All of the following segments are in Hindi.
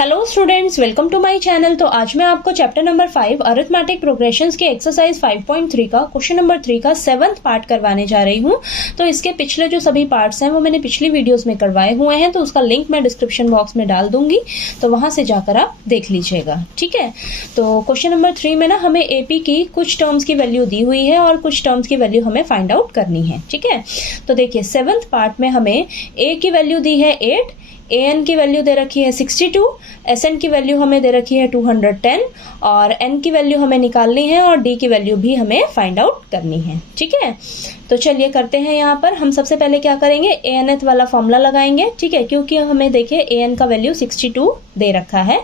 Hello students, welcome to my channel. तो आज मैं आपको चैप्टर नंबर 5 अरिथमेटिक प्रोग्रेशंस के एक्सरसाइज 5.3 का क्वेश्चन नंबर 3 का 7th पार्ट करवाने जा रही हूँ। तो इसके पिछले जो सभी पार्ट्स हैं वो मैंने पिछली वीडियोस में करवाए हुए हैं, तो उसका लिंक मैं डिस्क्रिप्शन बॉक्स में डाल दूंगी, तो वहां से जाकर आप देख लीजिएगा। ठीक है, तो क्वेश्चन नंबर 3 में ना हमें एपी की कुछ टर्म्स की वैल्यू दी हुई है और कुछ टर्म्स की वैल्यू हमें फाइंड आउट करनी है। ठीक है, तो देखिए 7th पार्ट में हमें ए की वैल्यू दी है 8, an की वैल्यू दे रखी है 62, sn की वैल्यू हमें दे रखी है 210 और n की वैल्यू हमें निकालनी है और d की वैल्यू भी हमें फाइंड आउट करनी है। ठीक है, तो चलिए करते हैं। यहाँ पर हम सबसे पहले क्या करेंगे, anth वाला फॉर्मूला लगाएंगे। ठीक है, क्योंकि हमें देखिए an का वैल्यू 62 दे रखा है।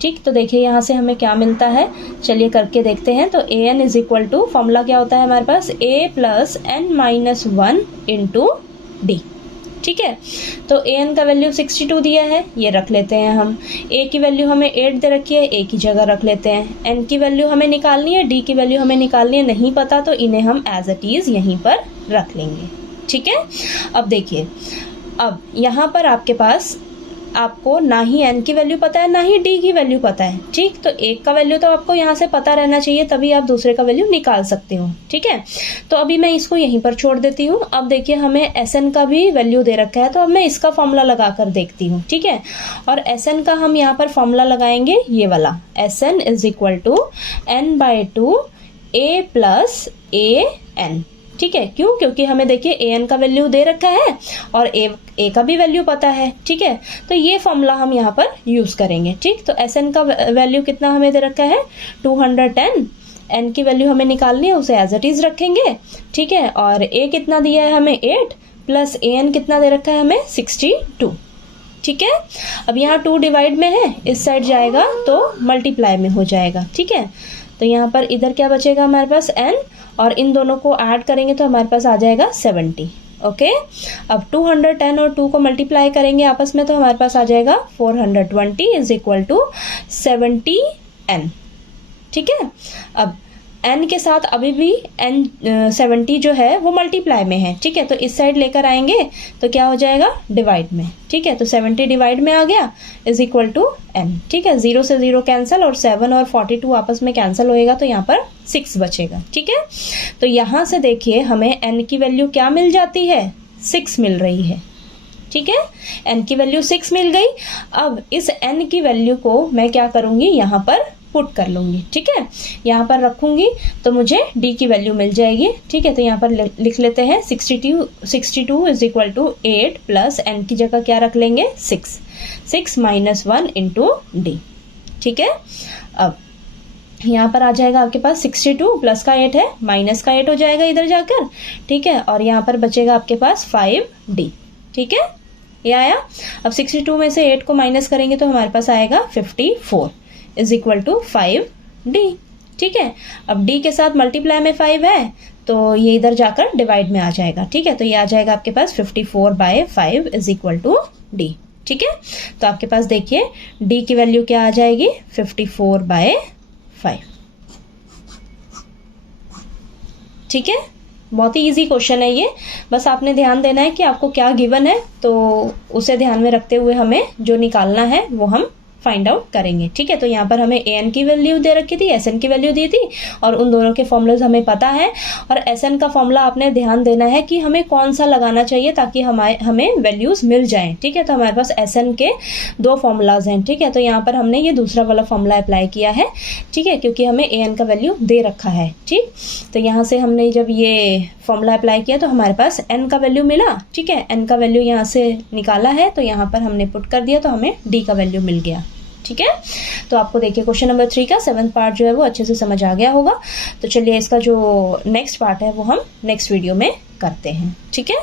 ठीक, तो देखिए यहाँ से हमें क्या मिलता है, चलिए करके देखते हैं। तो an is equal to formula क्या होता है हमारे पास, a plus n-1 into d। ठीक है, तो an का वैल्यू 62 दिया है, ये रख लेते हैं हम। a की वैल्यू हमें 8 दे रखी है, a की जगह रख लेते हैं। n की वैल्यू हमें निकालनी है, d की वैल्यू हमें निकालनी है, नहीं पता तो इन्हें हम एज इट इज यहीं पर रख लेंगे। ठीक है, अब देखिए, अब यहाँ पर आपके पास आपको ना ही n की वैल्यू पता है ना ही d की वैल्यू पता है। ठीक, तो एक का वैल्यू तो आपको यहाँ से पता रहना चाहिए, तभी आप दूसरे का वैल्यू निकाल सकते हो। ठीक है, तो अभी मैं इसको यहीं पर छोड़ देती हूँ। अब देखिए हमें sn का भी वैल्यू दे रखा है, तो अब मैं इसका फॉर्मूला लगा कर देखती हूँ। ठीक है, और sn का हम यहाँ पर फॉर्मूला लगाएंगे, ये वाला sn is equal to n/2 a plus an। ठीक है, क्यों, क्योंकि हमें देखिए an का वैल्यू दे रखा है और a का भी वैल्यू पता है। ठीक है, तो ये फॉर्मूला हम यहाँ पर यूज करेंगे। ठीक, तो sn का वैल्यू कितना हमें दे रखा है 210, n की वैल्यू हमें निकालनी है, उसे एज इट इज रखेंगे। ठीक है, और a कितना दिया है हमें 8 प्लस an कितना दे रखा है हमें 62। ठीक है, अब यहाँ 2 डिवाइड में है, इस साइड जाएगा तो मल्टीप्लाई में हो जाएगा। ठीक है, तो यहाँ पर इधर क्या बचेगा हमारे पास n, और इन दोनों को ऐड करेंगे तो हमारे पास आ जाएगा 70। ओके, अब 210 और 2 को मल्टीप्लाई करेंगे आपस में तो हमारे पास आ जाएगा 420 इज इक्वल टू 70n। ठीक है, अब n के साथ अभी भी n 70 जो है वो मल्टीप्लाई में है। ठीक है, तो इस साइड लेकर आएंगे तो क्या हो जाएगा डिवाइड में। ठीक है, तो 70 डिवाइड में आ गया इज इक्वल टू n। ठीक है, 0 से 0 कैंसिल और 7 और 42 आपस में कैंसिल होएगा तो यहाँ पर 6 बचेगा। ठीक है, तो यहाँ से देखिए हमें n की वैल्यू क्या मिल जाती है, 6 मिल रही है। ठीक है, n की वैल्यू 6 मिल गई। अब इस n की वैल्यू को मैं क्या करूंगी, यहाँ पर पुट कर लूंगी। ठीक है, यहाँ पर रखूंगी तो मुझे d की वैल्यू मिल जाएगी। ठीक है, तो यहाँ पर लिख लेते हैं 62 is equal to 8 plus n की जगह क्या रख लेंगे 6 माइनस 1 इंटू d। ठीक है, अब यहाँ पर आ जाएगा आपके पास 62 प्लस का 8 है, माइनस का 8 हो जाएगा इधर जाकर। ठीक है, और यहाँ पर बचेगा आपके पास 5d। ठीक है, ये आया। अब 62 में से 8 को माइनस करेंगे तो हमारे पास आएगा 54 इज इक्वल टू 5d। ठीक है, अब d के साथ मल्टीप्लाई में 5 है तो ये इधर जाकर डिवाइड में आ जाएगा। ठीक है, तो ये आ जाएगा आपके पास 54/5 इज इक्वल टू d। ठीक है, तो आपके पास देखिए d की वैल्यू क्या आ जाएगी 54/5। ठीक है, बहुत ही इजी क्वेश्चन है ये, बस आपने ध्यान देना है कि आपको क्या गिवन है, तो उसे ध्यान में रखते हुए हमें जो निकालना है वो हम फाइंड आउट करेंगे। ठीक है, तो यहाँ पर हमें an की वैल्यू दे रखी थी, sn की वैल्यू दी थी और उन दोनों के फॉर्मूलाज हमें पता है। और sn का फॉर्मूला आपने ध्यान देना है कि हमें कौन सा लगाना चाहिए ताकि हमें वैल्यूज मिल जाएं। ठीक है, तो हमारे पास sn के 2 फॉर्मूलाज हैं। ठीक है, तो यहाँ पर हमने ये दूसरा वाला फॉर्मूला अप्लाई किया है। ठीक है, क्योंकि हमें an का वैल्यू दे रखा है। ठीक, तो यहाँ से हमने जब ये फॉर्मूला अप्लाई किया तो हमारे पास n का वैल्यू मिला। ठीक है, n का वैल्यू यहाँ से निकाला है तो यहाँ पर हमने पुट कर दिया तो हमें d का वैल्यू मिल गया। ठीक है, तो आपको देखिए क्वेश्चन नंबर 3 का 7th पार्ट जो है वो अच्छे से समझ आ गया होगा। तो चलिए इसका जो नेक्स्ट पार्ट है वो हम नेक्स्ट वीडियो में करते हैं। ठीक है।